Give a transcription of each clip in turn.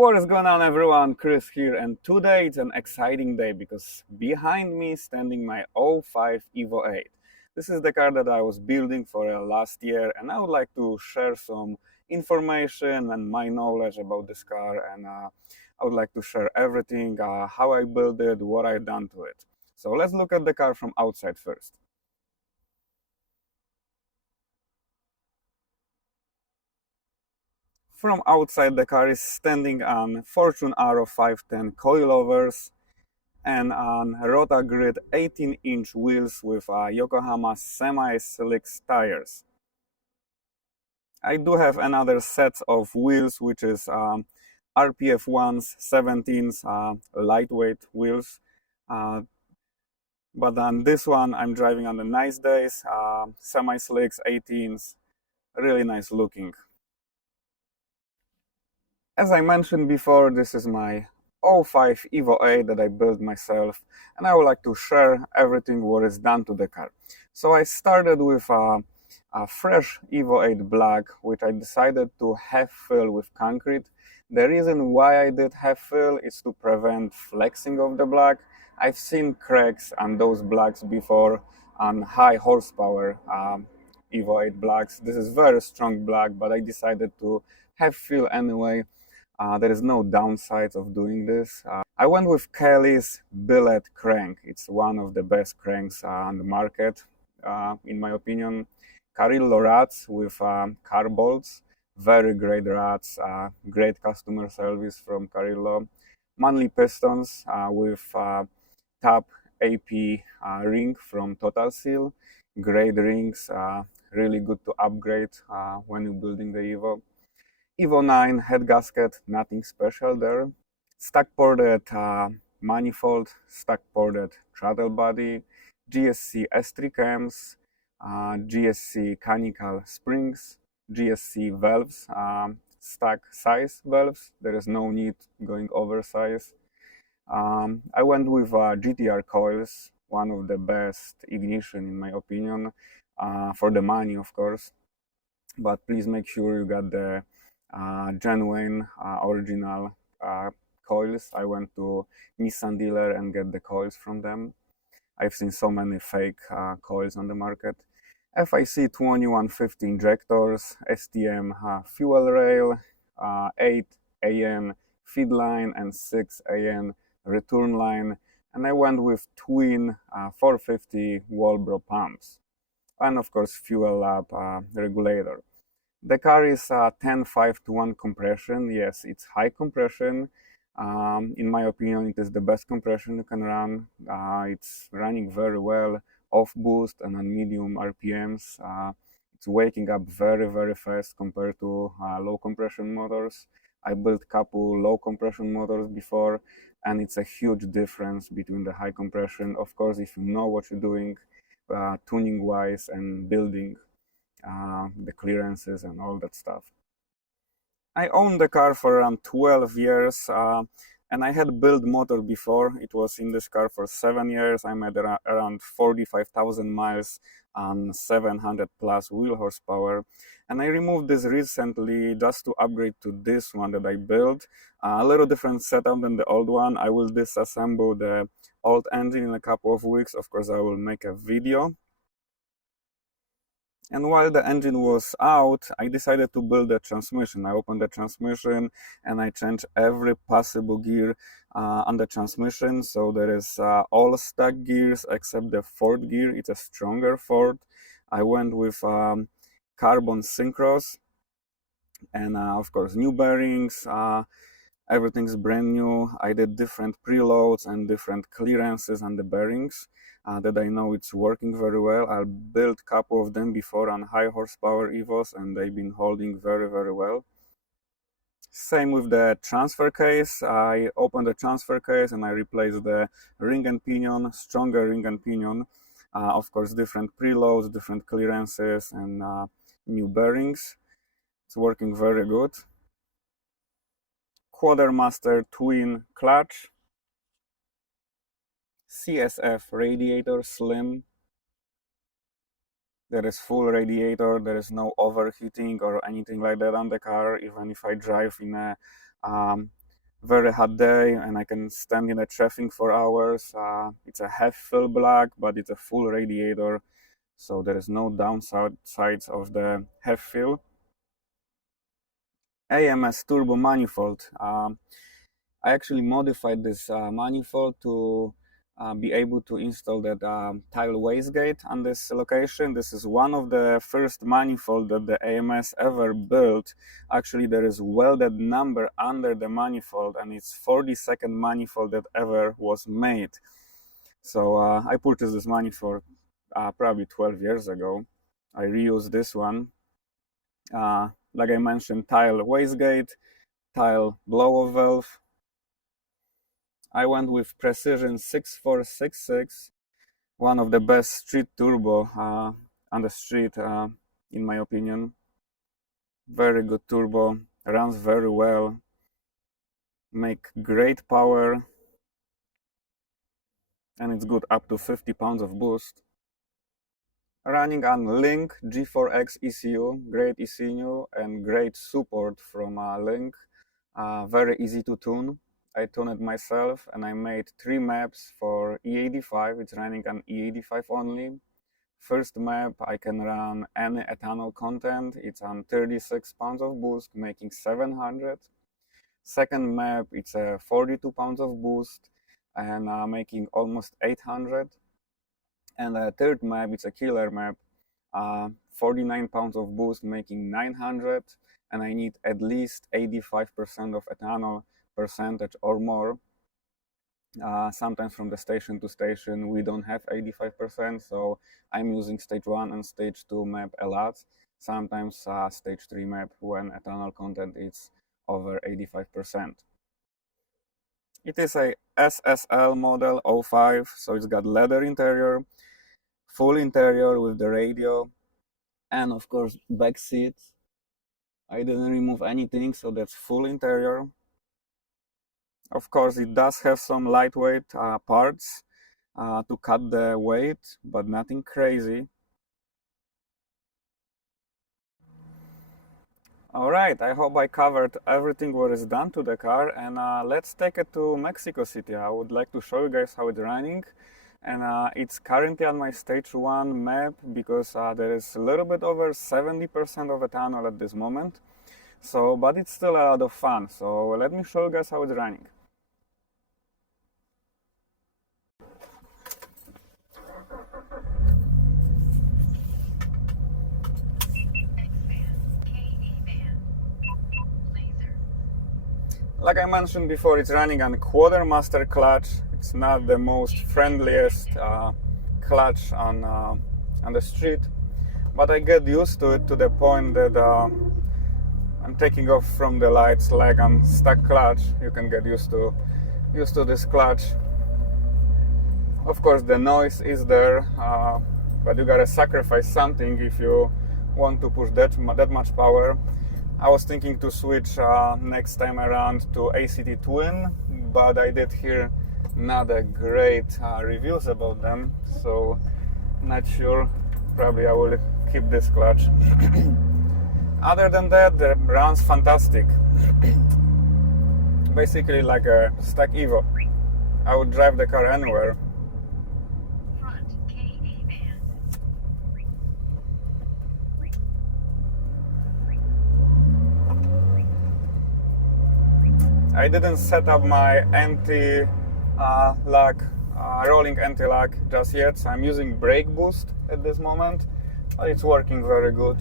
What is going on, everyone? Chris here, and today it's an exciting day because behind me is standing my '05 Evo 8. This is the car that I was building for last year, and I would like to share some information and my knowledge about this car, and I would like to share everything, how I built it, what I've done to it. So let's look at the car from outside first. From outside, the car is standing on Fortune Aero 510 coilovers and on Rotagrid 18-inch wheels with Yokohama semi-slick tires. I do have another set of wheels, which is RPF 1s, 17s, lightweight wheels. But on this one, I'm driving on the nice days, semi-slicks, 18s, really nice looking. As I mentioned before, this is my '05 Evo 8 that I built myself, and I would like to share everything what is done to the car. So I started with a fresh Evo 8 Black, which I decided to half fill with concrete. The reason why I did half fill is to prevent flexing of the black. I've seen cracks on those blacks before on high horsepower Evo 8 blacks. This is very strong black, but I decided to half fill anyway. There is no downside of doing this. I went with Kelly's billet crank. It's one of the best cranks on the market, in my opinion. Carillo rods with car bolts, very great rods, great customer service from Carillo. Manley pistons with top AP ring from Total Seal, great rings, really good to upgrade when you're building the Evo. Evo 9 head gasket, nothing special there. Stack ported manifold, stack ported throttle body, GSC S3 cams, GSC conical springs, GSC valves, stack size valves. There is no need going oversize. I went with GTR coils, one of the best ignition in my opinion, for the money of course. But please make sure you got the genuine original coils. I went to Nissan dealer and get the coils from them. I've seen so many fake coils on the market. FIC 2150 injectors, STM fuel rail, 8 AN feed line and 6 AN return line, and I went with twin 450 Walbro pumps, and of course fuel lab regulator. The car is 10-5-1 compression. Yes, it's high compression. In my opinion, it is the best compression you can run. It's running very well off boost and on medium RPMs. It's waking up very, very fast compared to low compression motors. I built a couple low compression motors before, and it's a huge difference between the high compression. Of course, if you know what you're doing, tuning wise and building the clearances and all that stuff. I owned the car for around 12 years, and I had built motor before. It was in this car for 7 years. I'm at around 45,000 miles on 700 plus wheel horsepower. And I removed this recently just to upgrade to this one that I built. A little different setup than the old one. I will disassemble the old engine in a couple of weeks. Of course, I will make a video. And while the engine was out, I decided to build a transmission. I opened the transmission and I changed every possible gear on the transmission. So there is all stack gears except the fourth gear. It's a stronger fourth. I went with carbon synchros and of course new bearings. Everything's brand new. I did different preloads and different clearances on the bearings that I know it's working very well. I built a couple of them before on high horsepower Evos and they've been holding very, very well. Same with the transfer case. I opened the transfer case and I replaced the ring and pinion, stronger ring and pinion. Of course, different preloads, different clearances and new bearings. It's working very good. Quartermaster twin clutch, CSF radiator, slim. There is full radiator, there is no overheating or anything like that on the car. Even if I drive in a very hot day and I can stand in the traffic for hours. It's a half-fill black, but it's a full radiator, so there is no downsides of the half-fill. AMS turbo manifold. I actually modified this manifold to be able to install that tile wastegate on this location. This is one of the first manifold that the AMS ever built. Actually, there is welded number under the manifold, and it's 42nd manifold that ever was made. So I purchased this manifold probably 12 years ago. I reused this one. Like I mentioned, tile wastegate, tile blow-off valve. I went with Precision 6466, one of the best street turbo on the street, in my opinion. Very good turbo, runs very well, make great power, and it's good up to 50 pounds of boost. Running on Link G4X ECU, great ECU and great support from Link, very easy to tune. I tuned it myself and I made 3 maps for E85. It's running on E85 only. First map, I can run any ethanol content. It's on 36 pounds of boost, making 700. Second map, it's a 42 pounds of boost and making almost 800. And the third map, it's a killer map, 49 pounds of boost, making 900. And I need at least 85% of ethanol percentage or more. Sometimes from the station to station we don't have 85%, so I'm using stage 1 and stage 2 map a lot. Sometimes stage 3 map when ethanol content is over 85%. It is a SSL model 05, so it's got leather interior, full interior with the radio, and of course back seats. I didn't remove anything, so that's full interior. Of course, it does have some lightweight parts to cut the weight, but nothing crazy. Alright, I hope I covered everything what is done to the car, and let's take it to Mexico City. I would like to show you guys how it's running, and it's currently on my stage 1 map because there is a little bit over 70% of ethanol at this moment. So, but it's still a lot of fun, so let me show you guys how it's running. Like I mentioned before, it's running on Quartermaster clutch. It's not the most friendliest clutch on the street, but I get used to it to the point that I'm taking off from the lights like I'm stuck clutch. You can get used to this clutch. Of course, the noise is there, but you gotta sacrifice something if you want to push that much power. I was thinking to switch next time around to ACT Twin, but I did hear not a great reviews about them, so not sure. Probably I will keep this clutch. Other than that, it runs fantastic. Basically like a stock Evo. I would drive the car anywhere. I didn't set up my anti-lock, rolling anti-lock just yet, so I'm using brake boost at this moment, but it's working very good.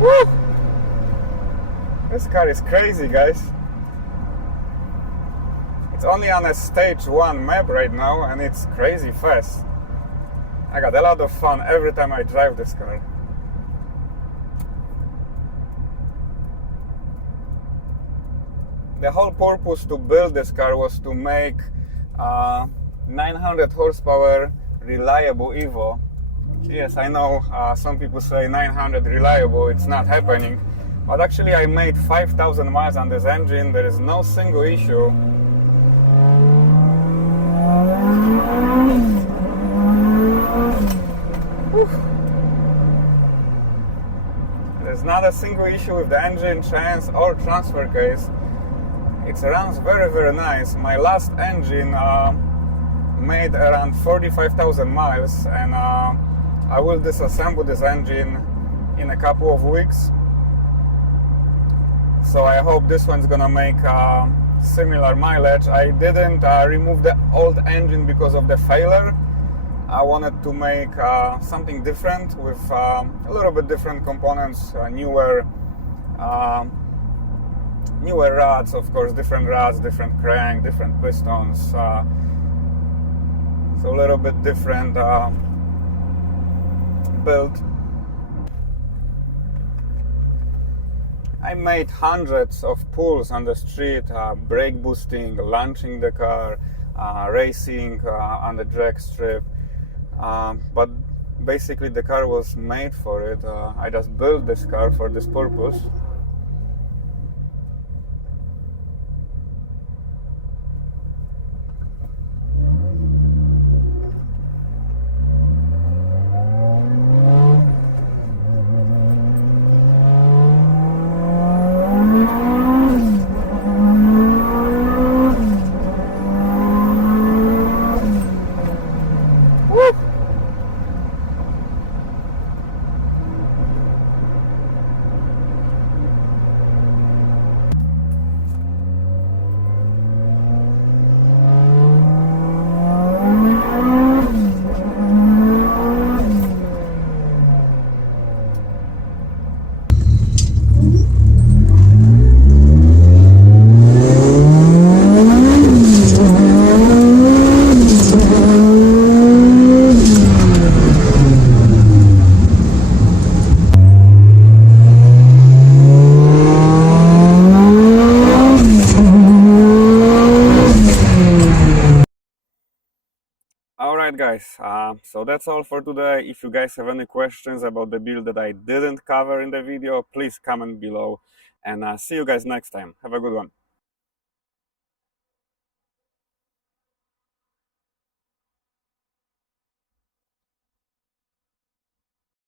Woo! This car is crazy, guys. It's only on a stage 1 map right now and it's crazy fast. I got a lot of fun every time I drive this car. The whole purpose to build this car was to make 900 horsepower reliable Evo. Yes, I know some people say 900 reliable, it's not happening. But actually I made 5,000 miles on this engine, there is no single issue. not a single issue with the engine, chains or transfer case. It runs very, very nice. My last engine made around 45,000 miles, and I will disassemble this engine in a couple of weeks. So I hope this one's gonna make similar mileage. I didn't remove the old engine because of the failure. I wanted to make something different with a little bit different components, newer rods, of course, different rods, different crank, different pistons. So a little bit different build. I made hundreds of pulls on the street, brake boosting, launching the car, racing on the drag strip. But basically the car was made for it. I just built this car for this purpose. Alright guys, so that's all for today. If you guys have any questions about the build that I didn't cover in the video, please comment below, and see you guys next time. Have a good one.